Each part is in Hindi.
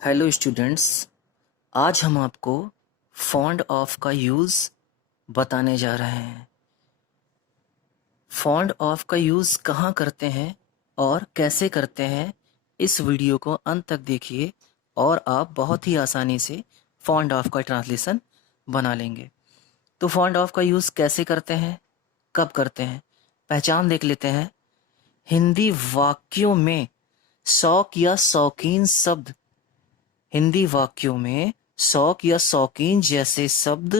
हेलो स्टूडेंट्स, आज हम आपको फॉन्ट ऑफ का यूज़ बताने जा रहे हैं। फॉन्ट ऑफ का यूज़ कहाँ करते हैं और कैसे करते हैं, इस वीडियो को अंत तक देखिए और आप बहुत ही आसानी से फॉन्ट ऑफ का ट्रांसलेशन बना लेंगे। तो फॉन्ट ऑफ का यूज़ कैसे करते हैं, कब करते हैं, पहचान देख लेते हैं। हिंदी वाक्यों में शौक या शौकीन शब्द हिंदी वाक्यों में शौक या शौकीन जैसे शब्द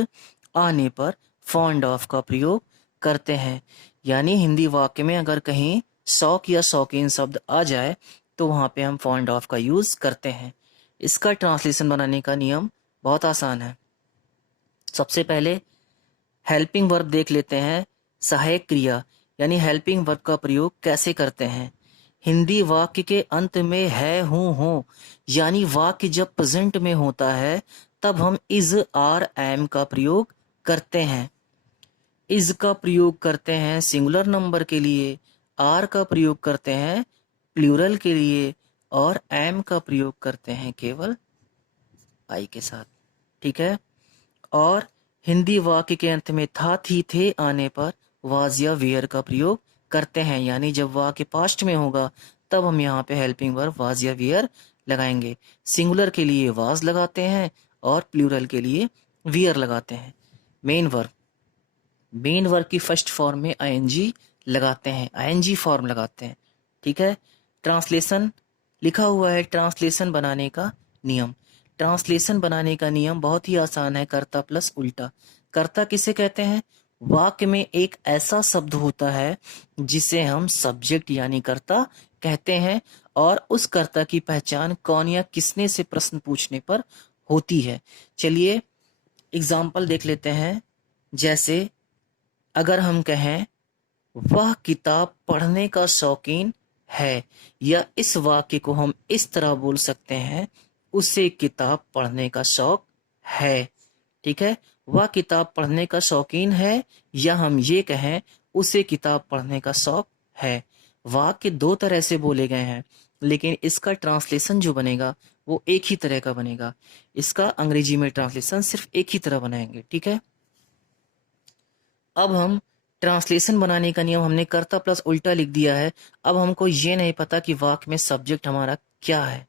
आने पर फॉन्ड ऑफ का प्रयोग करते हैं। यानी हिंदी वाक्य में अगर कहीं शौक या शौकीन शब्द आ जाए तो वहाँ पे हम फॉन्ड ऑफ का यूज़ करते हैं। इसका ट्रांसलेशन बनाने का नियम बहुत आसान है। सबसे पहले हेल्पिंग वर्ब देख लेते हैं। सहायक क्रिया यानी हेल्पिंग वर्ब का प्रयोग कैसे करते हैं। हिंदी वाक्य के अंत में है, हूं, हो यानी वाक्य जब प्रेजेंट में होता है तब हम इज, आर, एम का प्रयोग करते हैं। इज का प्रयोग करते हैं सिंगुलर नंबर के लिए, आर का प्रयोग करते हैं प्लूरल के लिए और एम का प्रयोग करते हैं केवल आई के साथ। ठीक है। और हिंदी वाक्य के अंत में था, थी, थे आने पर वाज या वेयर का प्रयोग करते हैं। यानी जब वाक्य पास्ट में होगा तब हम यहाँ पे हेल्पिंग वर्ब वाज या वेयर लगाएंगे। सिंगुलर के लिए वाज लगाते हैं और प्लूरल के लिए वेयर लगाते हैं। मेन वर्ब की फर्स्ट फॉर्म में आईएनजी लगाते हैं, आईएनजी फॉर्म लगाते हैं। ठीक है। ट्रांसलेशन लिखा हुआ है, ट्रांसलेशन बनाने का नियम। ट्रांसलेशन बनाने का नियम बहुत ही आसान है, कर्ता प्लस उल्टा। कर्ता किसे कहते हैं? वाक्य में एक ऐसा शब्द होता है जिसे हम सब्जेक्ट यानी कर्ता कहते हैं और उस कर्ता की पहचान कौन या किसने से प्रश्न पूछने पर होती है। चलिए एग्जाम्पल देख लेते हैं। जैसे अगर हम कहें वह किताब पढ़ने का शौकीन है, या इस वाक्य को हम इस तरह बोल सकते हैं, उसे किताब पढ़ने का शौक है। ठीक है। वह किताब पढ़ने का शौकीन है, या हम ये कहें उसे किताब पढ़ने का शौक है। वाक्य दो तरह से बोले गए हैं लेकिन इसका ट्रांसलेशन जो बनेगा वो एक ही तरह का बनेगा। इसका अंग्रेजी में ट्रांसलेशन सिर्फ एक ही तरह बनाएंगे। ठीक है। अब हम ट्रांसलेशन बनाने का नियम हमने कर्ता प्लस उल्टा लिख दिया है। अब हमको ये नहीं पता कि वाक्य में सब्जेक्ट हमारा क्या है।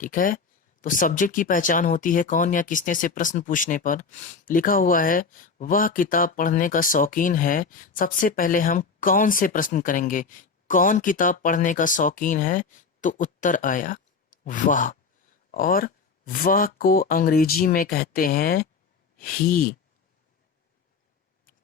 ठीक है। तो सब्जेक्ट की पहचान होती है कौन या किसने से प्रश्न पूछने पर। लिखा हुआ है वह किताब पढ़ने का शौकीन है। सबसे पहले हम कौन से प्रश्न करेंगे, कौन किताब पढ़ने का शौकीन है, तो उत्तर आया वह। और वह को अंग्रेजी में कहते हैं ही।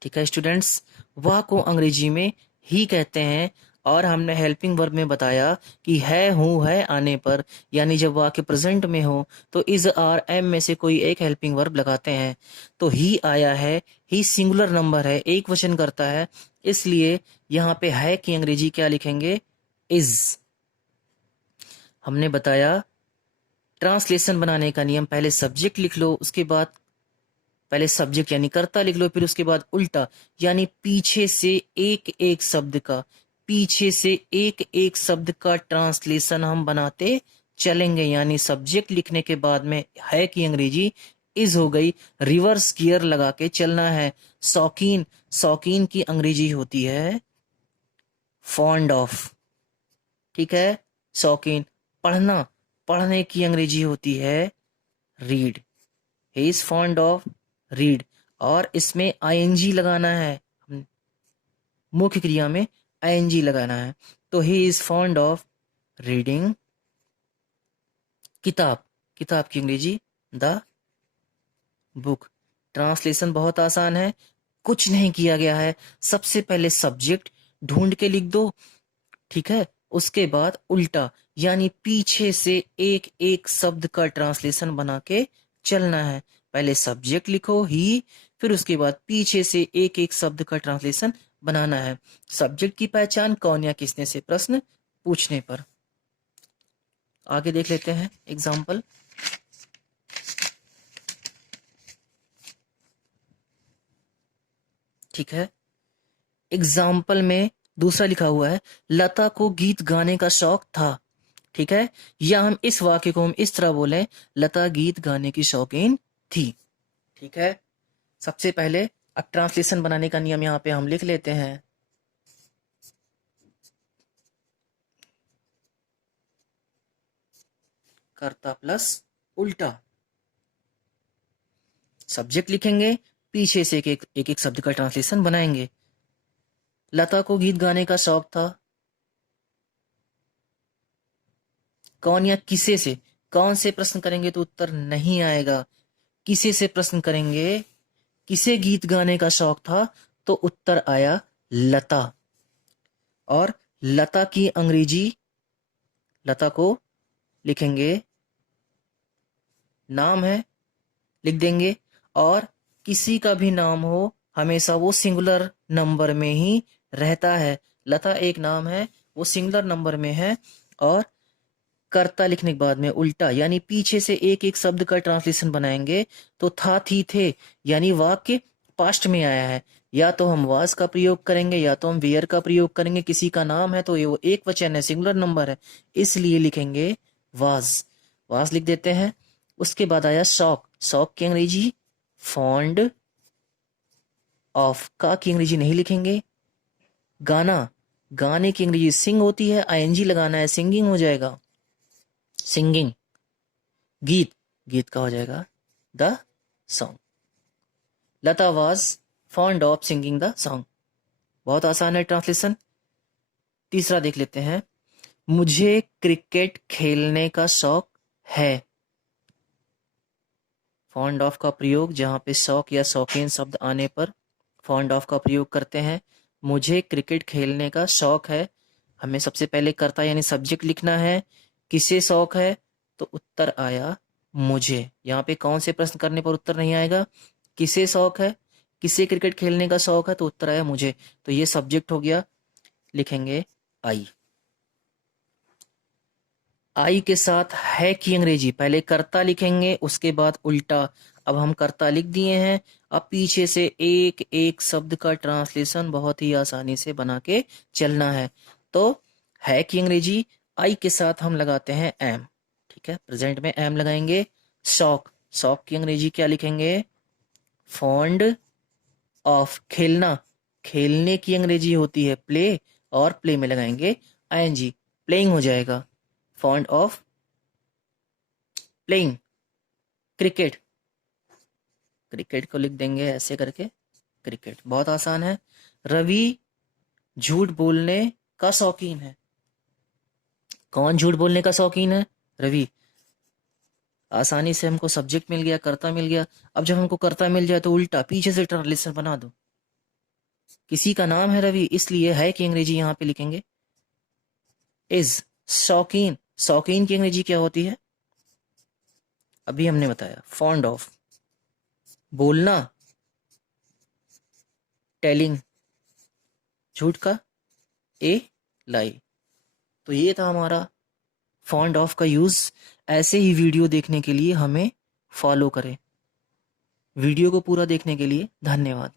ठीक है स्टूडेंट्स, वह को अंग्रेजी में ही कहते हैं। और हमने हेल्पिंग वर्ब में बताया कि है, हूं, है आने पर यानी जब वाक्य प्रेजेंट में हो तो इज, आर, एम में से कोई एक हेल्पिंग वर्ब लगाते हैं। तो ही आया है, ही सिंगुलर नंबर है, एक वचन करता है, इसलिए यहाँ पे है की अंग्रेजी क्या लिखेंगे? इज। हमने बताया ट्रांसलेशन बनाने का नियम, पहले सब्जेक्ट लिख लो, उसके बाद पहले सब्जेक्ट यानी कर्ता लिख लो, फिर उसके बाद उल्टा यानी पीछे से एक एक शब्द का, पीछे से एक एक शब्द का ट्रांसलेशन हम बनाते चलेंगे। यानी सब्जेक्ट लिखने के बाद में है की अंग्रेजी इज हो गई, रिवर्स गियर लगा के चलना है। शौकीन, शौकीन की अंग्रेजी होती है फॉन्ड ऑफ। ठीक है। शौकीन। पढ़ना, पढ़ने की अंग्रेजी होती है read. He is fond of read. और इसमें आईएनजी लगाना है, मुख्य क्रिया में आईएनजी लगाना है। तो he is fond of reading किताब, किताब की अंग्रेजी द बुक। ट्रांसलेशन बहुत आसान है, कुछ नहीं किया गया है। सबसे पहले सब्जेक्ट ढूंढ के लिख दो। ठीक है। उसके बाद उल्टा यानी पीछे से एक एक शब्द का ट्रांसलेशन बना के चलना है। पहले सब्जेक्ट लिखो ही, फिर उसके बाद पीछे से एक एक शब्द का ट्रांसलेशन बनाना है। सब्जेक्ट की पहचान कौन या किसने से प्रश्न पूछने पर। आगे देख लेते हैं एग्जाम्पल। ठीक है। एग्जाम्पल में दूसरा लिखा हुआ है लता को गीत गाने का शौक था। ठीक है। या हम इस वाक्य को हम इस तरह बोलें, लता गीत गाने की शौकीन थी। ठीक है। सबसे पहले अब ट्रांसलेशन बनाने का नियम यहाँ पे हम लिख लेते हैं। कर्ता प्लस उल्टा, सब्जेक्ट लिखेंगे, पीछे से एक एक शब्द का ट्रांसलेशन बनाएंगे। लता को गीत गाने का शौक था। कौन या किसे से, कौन से प्रश्न करेंगे तो उत्तर नहीं आएगा। किसे से प्रश्न करेंगे, किसे गीत गाने का शौक था, तो उत्तर आया लता। और लता की अंग्रेजी, लता को लिखेंगे, नाम है, लिख देंगे। और किसी का भी नाम हो, हमेशा वो सिंगुलर नंबर में ही रहता है। लता एक नाम है, वो सिंगुलर नंबर में है। और कर्ता लिखने के बाद में उल्टा, यानी पीछे से एक एक शब्द का ट्रांसलेशन बनाएंगे। तो था, थी, थे, यानी वाक्य पास्ट में आया है। या तो हम वाज का प्रयोग करेंगे, या तो हम वेयर का प्रयोग करेंगे। किसी का नाम है तो ये वो एक वचन है, सिंगुलर नंबर है, इसलिए लिखेंगे वाज। वाज लिख देते हैं। उसके बाद आया शौक। शौक की अंग्रेजी फॉन्ड ऑफ, का की अंग्रेजी नहीं लिखेंगे। गाना, गाने की अंग्रेजी सिंग होती है, आईएनजी लगाना है, सिंगिंग हो जाएगा, सिंगिंग। गीत, गीत का हो जाएगा the song. Lata was fond of singing the song. बहुत आसान है ट्रांसलेशन। तीसरा देख लेते हैं। मुझे क्रिकेट खेलने का शौक है। फॉन्ड ऑफ का प्रयोग जहां पे शौक या शौकीन शब्द आने पर फॉन्ड ऑफ का प्रयोग करते हैं। मुझे क्रिकेट खेलने का शौक है, हमें सबसे पहले कर्ता यानी सब्जेक्ट लिखना है। किसे शौक है, तो उत्तर आया मुझे। यहाँ पे कौन से प्रश्न करने पर उत्तर नहीं आएगा। किसे शौक है, किसे क्रिकेट खेलने का शौक है, तो उत्तर आया मुझे। तो ये सब्जेक्ट हो गया, लिखेंगे आई। आई के साथ है की अंग्रेजी, पहले कर्ता लिखेंगे, उसके बाद उल्टा। अब हम कर्ता लिख दिए हैं। अब पीछे से एक एक शब्द का ट्रांसलेशन बहुत ही आसानी से बना के चलना है। तो है की अंग्रेजी, आई के साथ हम लगाते हैं एम। ठीक है, प्रेजेंट में एम लगाएंगे। शौक, शौक की अंग्रेजी क्या लिखेंगे, फॉन्ड ऑफ। खेलना, खेलने की अंग्रेजी होती है प्ले, और प्ले में लगाएंगे आईएनजी, प्लेइंग हो जाएगा, fond of playing. Cricket, cricket को लिख देंगे ऐसे करके, क्रिकेट। बहुत आसान है। रवि झूठ बोलने का शौकीन है। कौन झूठ बोलने का शौकीन है, रवि। आसानी से हमको सब्जेक्ट मिल गया, कर्ता मिल गया। अब जब हमको कर्ता मिल जाए तो उल्टा पीछे से ट्रांसलेशन बना दो। किसी का नाम है रवि, इसलिए है की अंग्रेजी यहाँ पे लिखेंगे इज। शौकीन, शौकीन की अंग्रेजी क्या होती है, अभी हमने बताया, फॉन्ड ऑफ। बोलना, टेलिंग, झूठ का ए लाई। तो ये था हमारा फॉन्ड ऑफ का यूज। ऐसे ही वीडियो देखने के लिए हमें फॉलो करें। वीडियो को पूरा देखने के लिए धन्यवाद।